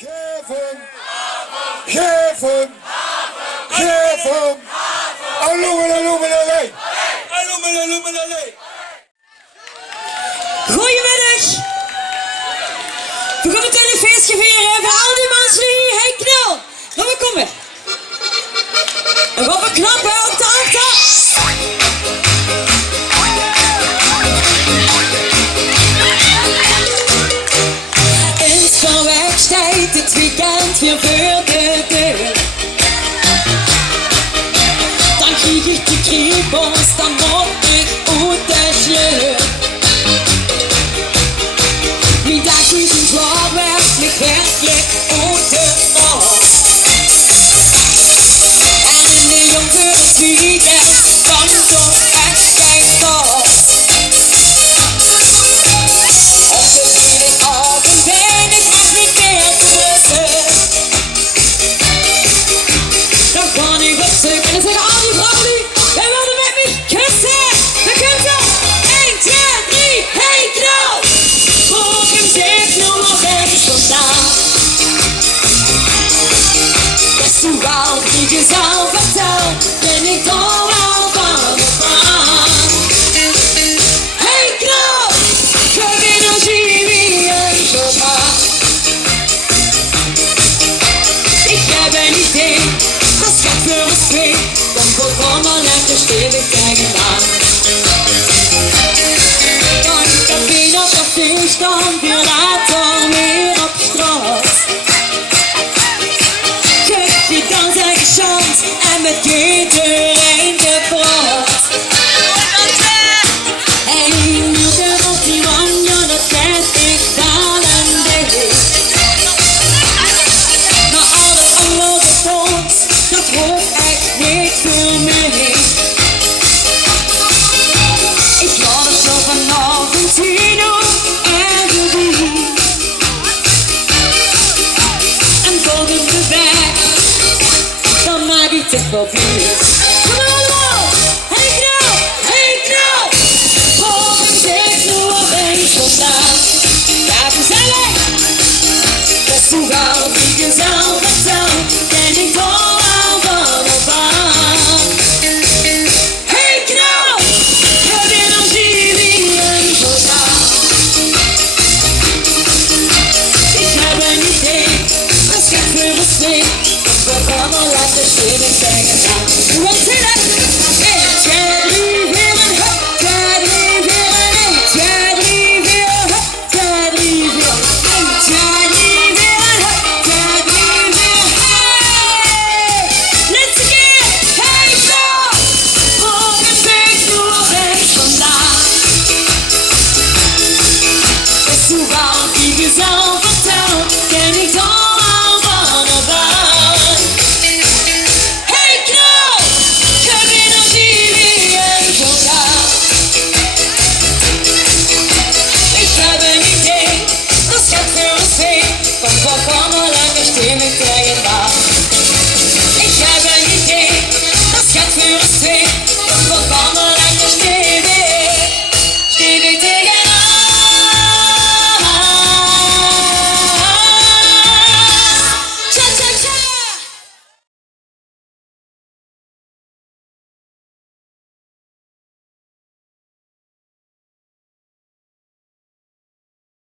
Geef hem! Geef hem! Geef hem! Alloemelaloemelalei! Alloemelaloemelalei! Goedemiddag! We gaan meteen een feestje vieren voor al die mensen die hier heen knal. Maar we komen. En wat we knappen op de achter. Eens van wegstijd het weekend weer voor de deur. Dan krieg ik de kriebels, dan moet ik uit de sleur. Mijn dag is een zwaar werkelijk uit de bos. En in de donkere weekend komt op echt geen dos. Op de vrijdagavond ben ik nog niet meer te bussen. Dan kan ik op zoek en dan zeggen al die vrouwen die wij wilden met me kussen. Dan kunt ze 1, 2, 3, hey knal! Volg hem zegt nog nog ergens vandaan. Best hoe wel ik je zelf vertel, ben ik toch wel van de baan. Hey knal! Geef energie wie een zomaar. Ik heb een idee, dat schat voor ons twee. Dan begonnen lekker stevig tegenaan. Dan ik café naar café staan, weer later weer op straat. Geef je dan zijn chance en met iedereen de praat. En nu de op die man, ja dat ken ik dan een beetje. Maar al dat andere vond, dat hoeft echt niet voor mij. Ik laat het zo vanavond zien en gebied. En volgende weg, dan maak ik het voorbij. Kom allemaal, hey knal, volg hem steeds nu opeens vandaan. Ja, gezellig, best hoe gauw ik jezelf vertel, ben ik toch al van de baan. Hey knal, heb energie wie een soldaat. Ik heb een idee, dat schat voor ons twee. We gaan al laten stevig tegenaan. Wat zit het? 1, 2, 3, 4 en hup, 2, 3, 4 en 1, 2, 3, 4, hup, 2, 3, 4, 1, 2, 3, 4 en hup, 2, 3, 4, hey! Let's again! Hey knal! Volg hem steeds nu opeens vandaan. Best hoe gauw ik jezelf vertel, ken ik toch al van de baan. Hey knal, geef energie wie een soldaat. Ik heb een idee, dat schat voor ons twee. Van voorkomen lekker stevig tegenaan.